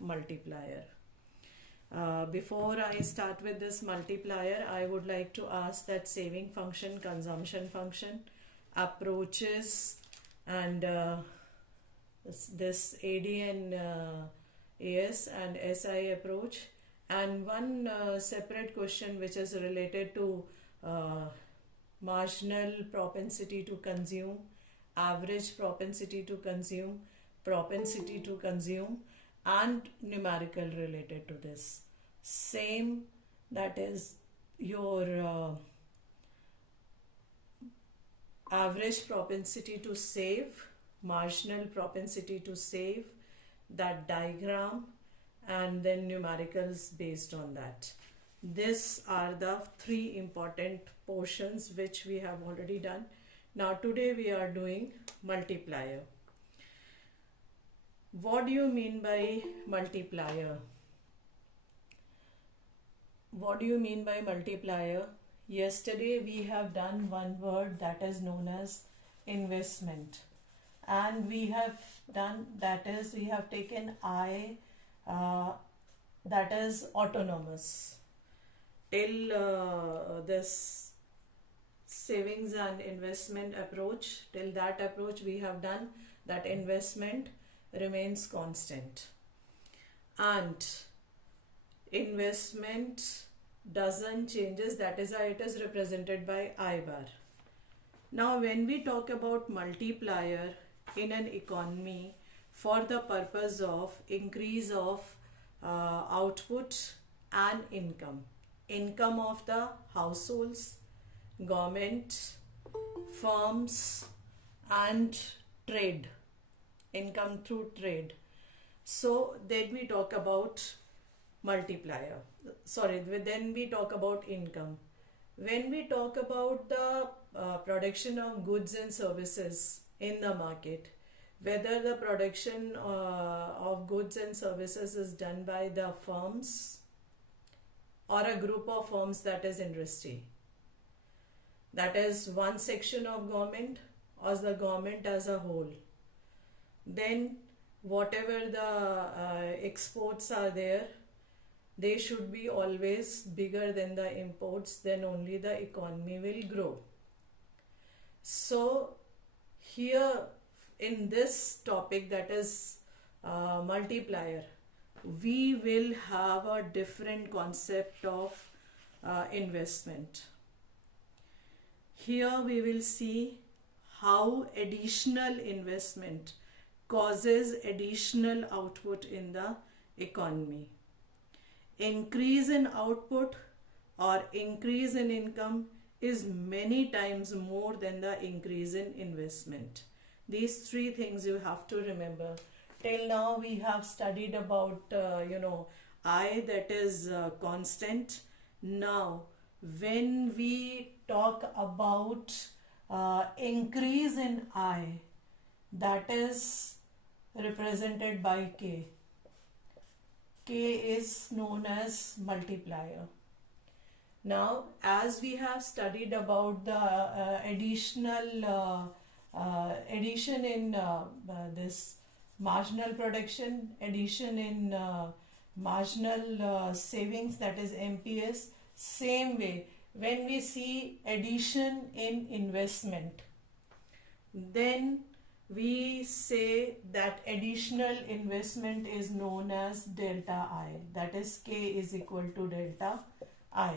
multiplier. Before I start with this multiplier, I would like to ask that saving function, consumption function, approaches, and this AD and AS and SI approach, and one separate question which is related to marginal propensity to consume, average propensity to consume, propensity to consume, and numerical related to this. Same, that is your average propensity to save, marginal propensity to save, that diagram, and then numericals based on that. These are the three important portions which we have already done. Now today we are doing multiplier. What do you mean by multiplier? What do you mean by multiplier? Yesterday we have done one word that is known as investment, and we have done, that is, we have taken I, that is autonomous, till this savings and investment approach. Till that approach we have done that investment remains constant, and investment doesn't changes, that is why it is represented by I bar. Now when we talk about multiplier in an economy for the purpose of increase of output and income of the households, government, firms, and trade, income through trade. So then we talk about multiplier. Then we talk about income. When we talk about the production of goods and services in the market, whether the production of goods and services is done by the firms or a group of firms, that is industry, that is one section of government or the government as a whole, then whatever the exports are there, they should be always bigger than the imports, then only the economy will grow. So here in this topic, that is multiplier, we will have a different concept of investment. Here we will see how additional investment causes additional output in the economy. Increase in output or increase in income is many times more than the increase in investment. These three things you have to remember. Till now we have studied about I, that is constant. Now when we talk about increase in I, that is represented by K. K is known as multiplier. Now as we have studied about the addition in this marginal production, addition in marginal savings, that is MPS, same way when we see addition in investment, then we say that additional investment is known as delta I, that is K is equal to delta I.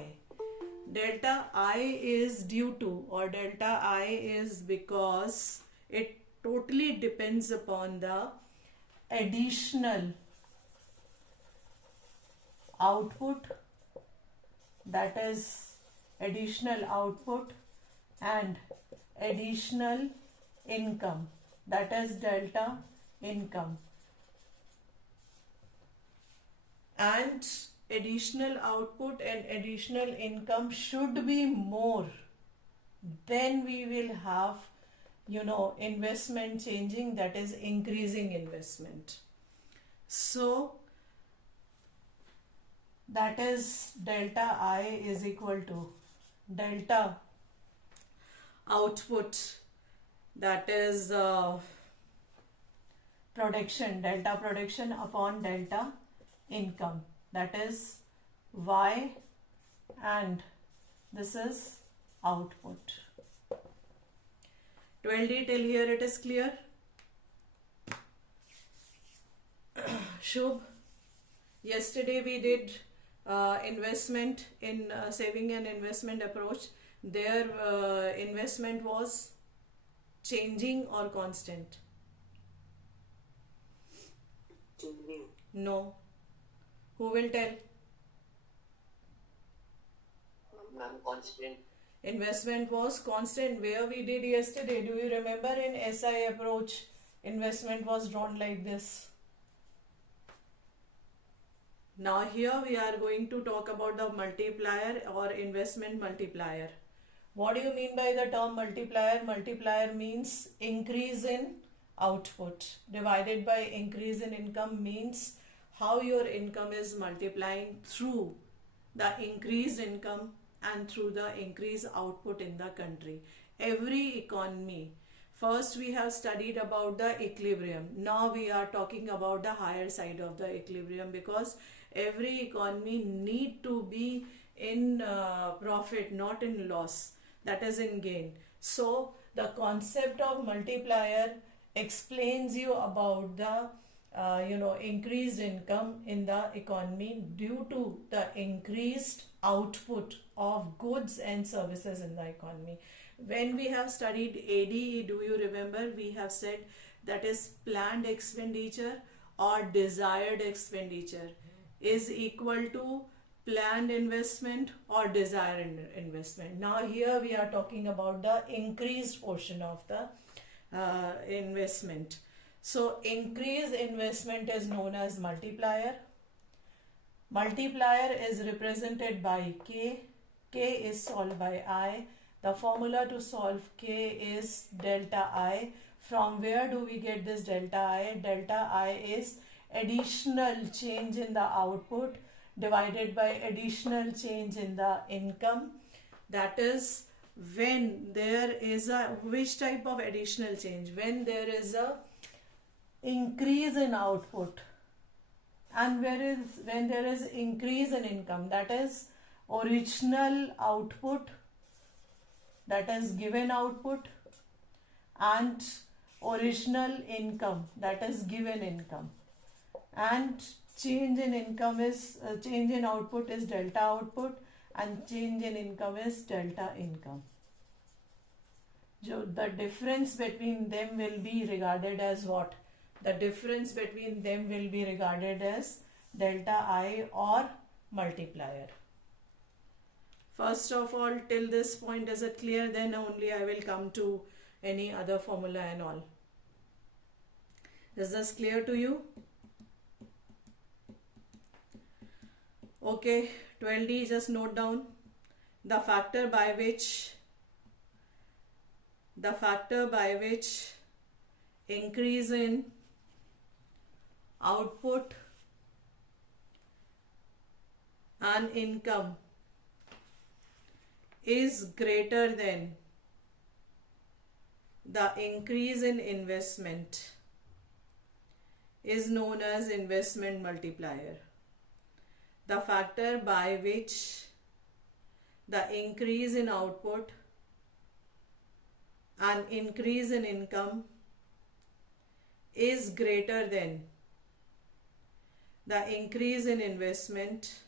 Delta I is due to, or delta I is because it totally depends upon the additional output, that is additional output, and additional income, that is delta income. And additional output and additional income should be more, then we will have investment changing, that is increasing investment. So that is delta I is equal to delta output, that is production, delta production upon delta income, that is Y, and this is output. 12D till here it is clear? Shubh, yesterday we did investment in saving and investment approach. Their investment was changing or constant? Changing. No. Who will tell? Ma'am, constant. Investment was constant. Where we did yesterday, do you remember in SI approach, investment was drawn like this. Now here we are going to talk about the multiplier or investment multiplier. What do you mean by the term multiplier? Multiplier means increase in output divided by increase in income, means how your income is multiplying through the increased income and through the increased output in the country. Every economy, first we have studied about the equilibrium. Now we are talking about the higher side of the equilibrium, because every economy need to be in profit, not in loss, that is in gain. So the concept of multiplier explains you about the increased income in the economy due to the increased output of goods and services in the economy. When we have studied ADE, do you remember we have said that is planned expenditure or desired expenditure is equal to planned investment or desired investment. Now here we are talking about the increased portion of the investment. So increased investment is known as multiplier. Multiplier is represented by K. K is solved by I. The formula to solve K is delta I. From where do we get this delta I? Delta I is additional change in the output divided by additional change in the income. That is when there is a, which type of additional change? When there is a increase in output, and when there is increase in income, that is original output, that is given output, and original income, that is given income, and change in income is change in output is delta output, and change in income is delta income. So the difference between them will be regarded as what? The difference between them will be regarded as delta I or multiplier. First of all, till this point, is it clear? Then only I will come to any other formula and all. Is this clear to you? Okay, 12D, just note down the factor by which increase in output and income is greater than the increase in investment is known as investment multiplier. The factor by which the increase in output and increase in income is greater than the increase in investment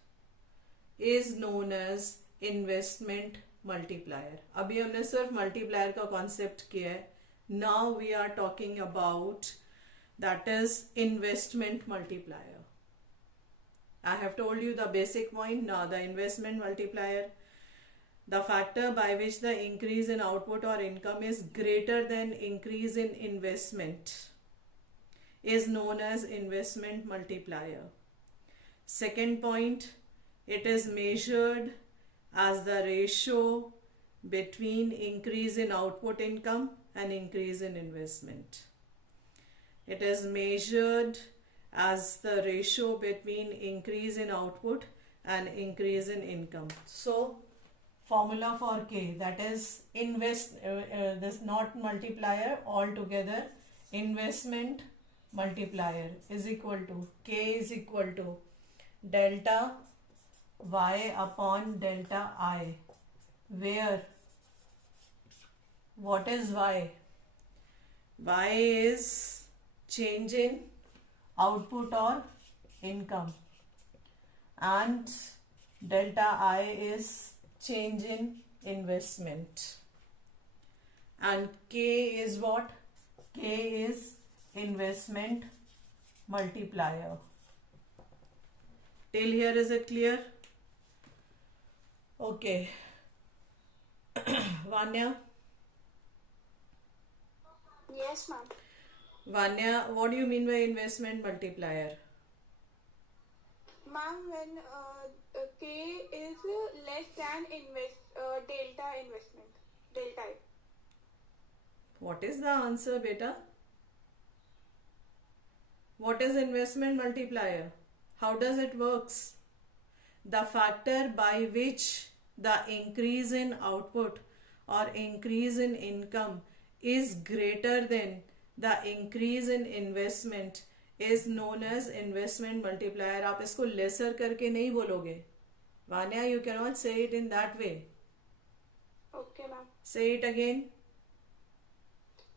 is known as investment multiplier. अभी हमने सिर्फ multiplier का concept किया है. Now we are talking about that is investment multiplier. I have told you the basic point. Now the investment multiplier, the factor by which the increase in output or income is greater than increase in investment is known as investment multiplier. Second point, it is measured as the ratio between increase in output income and increase in investment. It is measured as the ratio between increase in output and increase in income. So formula for K, that is this not multiplier, altogether investment multiplier is equal to K is equal to delta y upon delta I, where what is y? Y is change in output or income, and delta I is change in investment, and K is what? K is investment multiplier. Till here is it clear? Okay. Vanya, Yes, ma'am. Vanya, what do you mean by investment multiplier? Ma'am, when K is less than delta investment, delta I. What is the answer, beta? What is investment multiplier? How does it works? The factor by which the increase in output or increase in income is greater than the increase in investment is known as investment multiplier. आप इसको lesser करके नहीं बोलोगे. Vanya, you cannot say it in that way. Okay, ma'am. Say it again.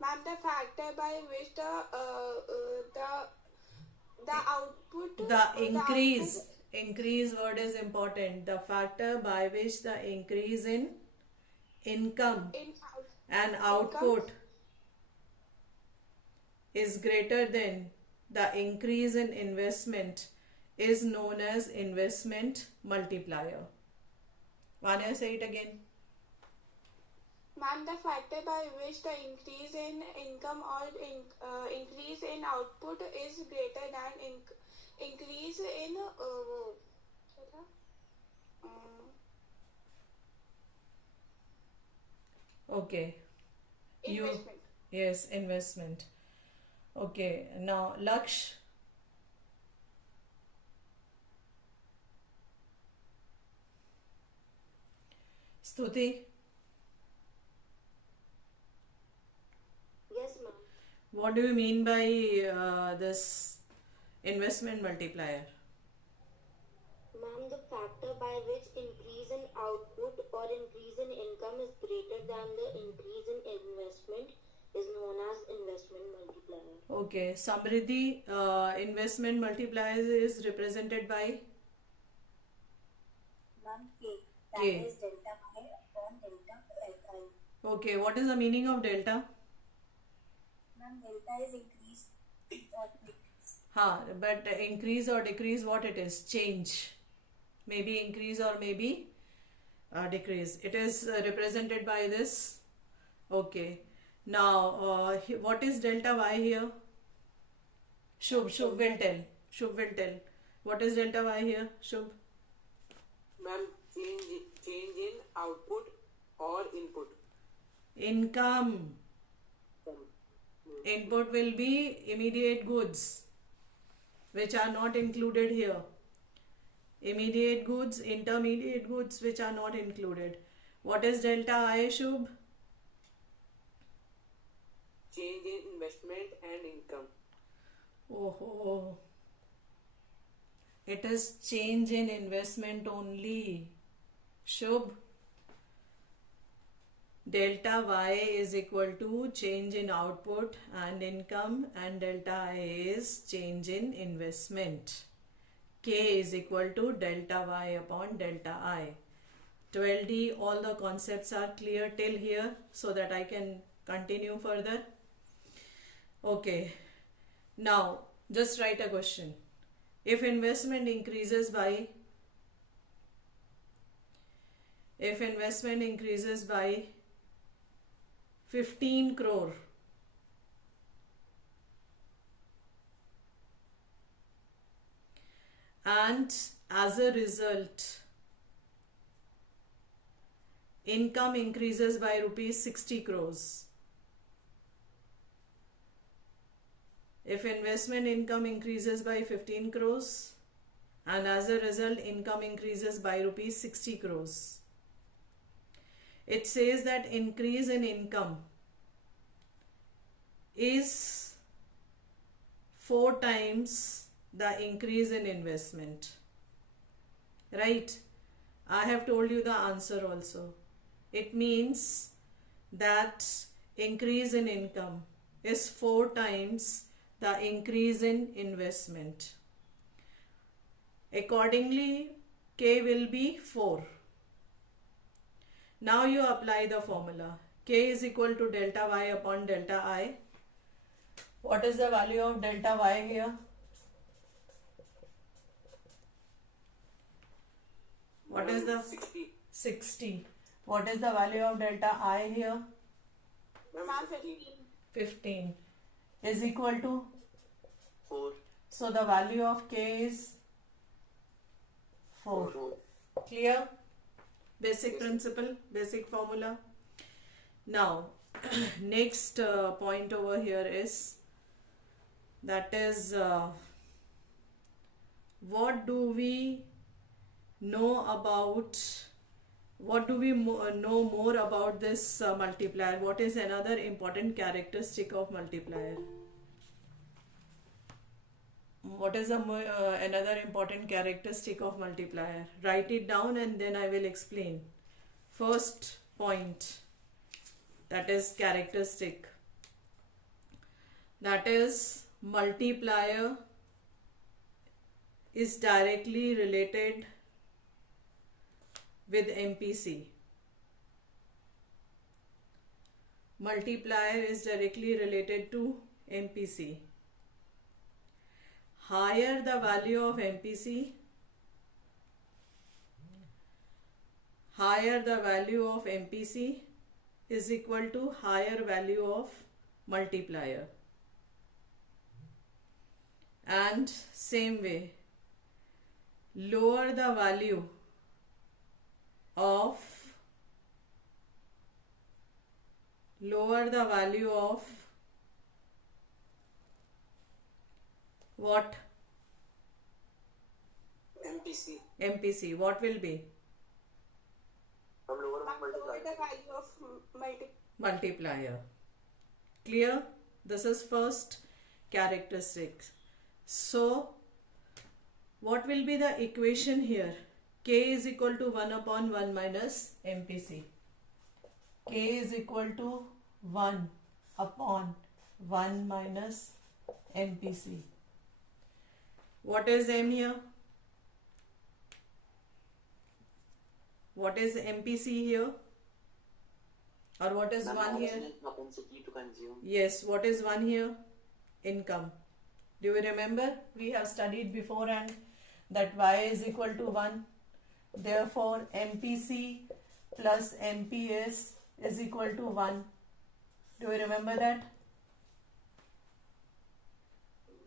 Ma'am, the factor by which the output The increase word is important. The factor by which the increase in income and output is greater than the increase in investment is known as investment multiplier. Vanya, say it again. Ma'am, the factor by which the increase in income or increase in output is greater than increase in Okay. investment. Yes, investment. Okay, now Laksh. Stuti, Yes, ma'am. what do you mean by this investment multiplier? Ma'am, the factor by which increase in output or increase in income is greater than the increase in investment is known as investment multiplier. Okay, Samriddhi, investment multiplier is represented by Ma'am, K. That K. is delta y upon delta I. Okay, what is the meaning of delta? Ma'am, delta is increase or decrease. But increase or decrease, what it is? Change. Maybe increase or maybe decrease. It is represented by this. Okay. Now, what is delta y here? Shubh will tell. Shubh will tell. What is delta y here? Shubh. Ma'am, change in output or input. Income. Input will be immediate goods, which are not included here. Immediate goods, intermediate goods, which are not included. What is delta I, Shubh? Change in investment and income. Oh, it is change in investment only. Shubh. Delta Y is equal to change in output and income, and delta I is change in investment. K is equal to delta Y upon delta I. 12D, all the concepts are clear till here so that I can continue further. Okay. Now, just write a question. If investment increases by 15 crore, and as a result income increases by rupees 60 crores. If investment income increases by 15 crores and as a result income increases by rupees 60 crores, it says that increase in income is 4 times the increase in investment. right? I have told you the answer also. It means that increase in income is 4 times the increase in investment. Accordingly, K will be 4. Now you apply the formula. K is equal to delta Y upon delta I. What is the value of delta Y here? What is the 60? 60? What is the value of delta I here? Ma'am, Ma'am, 15. 15 is equal to, 4. so the value of K is 4. 4. Clear? Basic principle, basic formula. Now, next point over here is, that is, what do we know about, what do we know more about this multiplier? What is another important characteristic of multiplier? What is another important characteristic of multiplier? Write it down and then I will explain. First point, that is characteristic. That is, multiplier is directly related with MPC. Multiplier is directly related to MPC. Higher the value of MPC, higher the value of MPC is equal to higher value of multiplier. And same way, lower the value of what? MPC. MPC. What will be? From lower Ma'am, multiply. lower the value of Multiplier. Clear? This is first characteristic. So, what will be the equation here? K is equal to 1 upon 1 minus MPC. K is equal to 1 upon 1 minus MPC. What is M here? What is MPC here? Or what is 1 here? Propensity to consume. Yes, what is 1 here? Income. Do you remember? We have studied beforehand that Y is equal to 1. Therefore, MPC plus MPS is equal to 1. Do you remember that?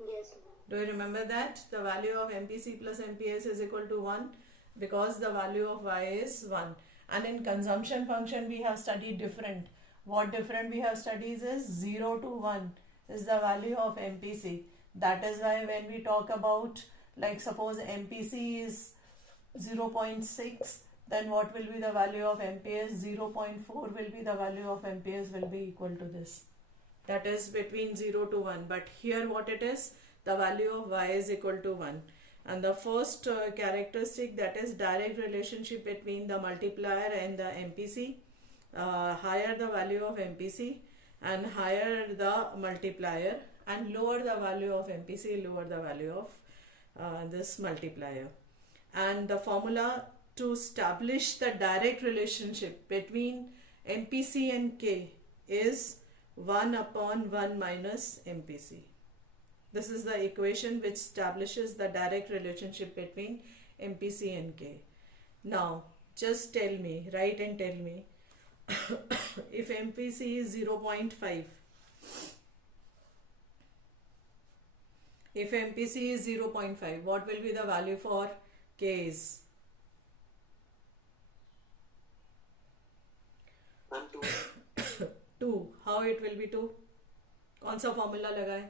Yes, ma'am. Do you remember that? The value of MPC plus MPS is equal to 1 because the value of Y is 1. And in consumption function we have studied different. What different we have studied is 0 to 1 is the value of MPC. That is why when we talk about, like suppose MPC is 0.6, then what will be the value of MPS? 0.4 will be the value of MPS will be equal to this. That is between 0 to 1. But here what it is? The value of Y is equal to 1. And the first characteristic, that is direct relationship between the multiplier and the MPC. Higher the value of MPC and higher the multiplier, and lower the value of MPC, lower the value of this multiplier. And the formula to establish the direct relationship between MPC and K is 1 upon 1 minus MPC. This is the equation which establishes the direct relationship between MPC and K. Now, just tell me, write and tell me, if MPC is 0.5, if MPC is 0.5, what will be the value for K's? Ma'am, 2. 2. How it will be 2? कौन सा formula लगाए?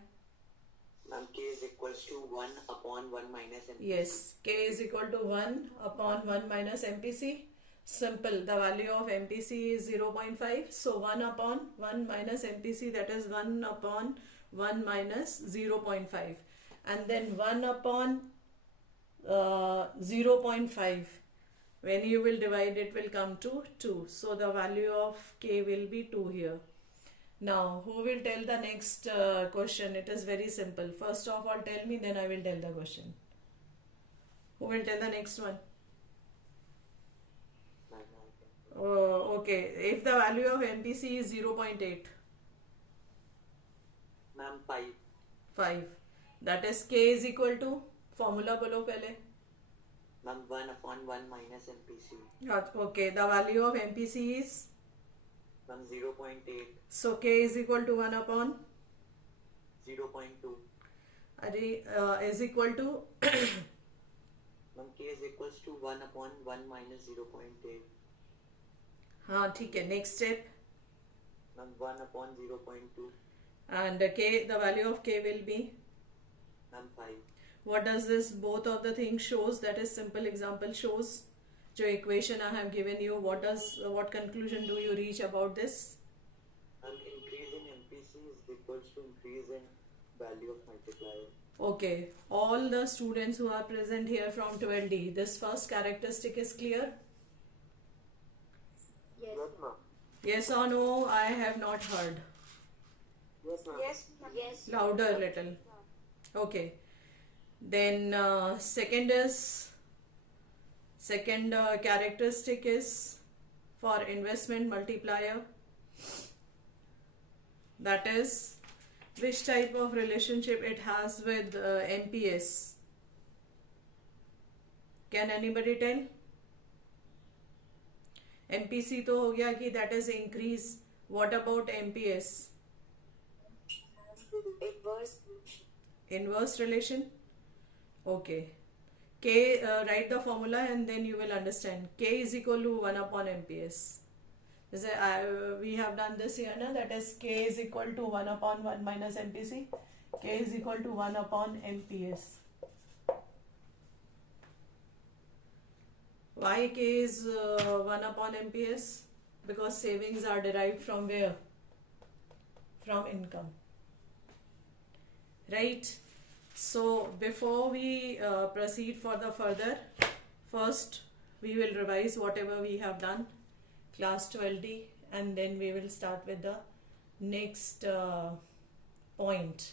Ma'am, K is equals to 1 upon 1 minus MPC. Yes, K is equal to 1 upon 1 minus MPC. Simple. The value of MPC is 0.5. So 1 upon 1 minus MPC, that is 1 upon 1 minus 0.5. And then 1 upon 0.5. When you will divide, it will come to 2. So the value of k will be 2 here. Now, who will tell the next question? It is very simple. First of all, tell me, then I will tell the question. Who will tell the next one? Oh, okay. If the value of MPC is 0.8. Ma'am, 5. 5. That is k is equal to, formula bolo pehle. Ma'am, 1 upon 1 minus MPC. Okay, the value of MPC is? Ma'am, 0.8. So k is equal to 1 upon? 0.2. Is equal to? Ma'am, k is equals to 1 upon 1 minus 0.8. हाँ ठीक है. Next step. Ma'am, 1 upon 0.2. And k, the value of k will be? Ma'am, 5. What does this both of the things shows? That is simple example shows. जो equation I have given you, what conclusion do you reach about this? Ma'am, increase in MPC is equals to increase in value of multiplier. Okay, all the students who are present here from 12D, this first characteristic is clear? Yes. Yes, ma'am. Yes or no? I have not heard. Yes, ma'am. Yes, ma'am. Yes. Louder little. Okay. Then second characteristic is for investment multiplier. That is which type of relationship it has with MPS. Can anybody tell? MPC तो हो गया कि that is increase. What about MPS? Inverse relation. Okay. K, write the formula and then you will understand. K is equal to 1 upon MPS. We have done this here, na? That is K is equal to 1 upon 1 minus MPC. K is equal to 1 upon MPS. Why K is 1 upon MPS? Because savings are derived from where? From income. Right? So before we proceed for the further, first we will revise whatever we have done, class 12D, and then we will start with the next point.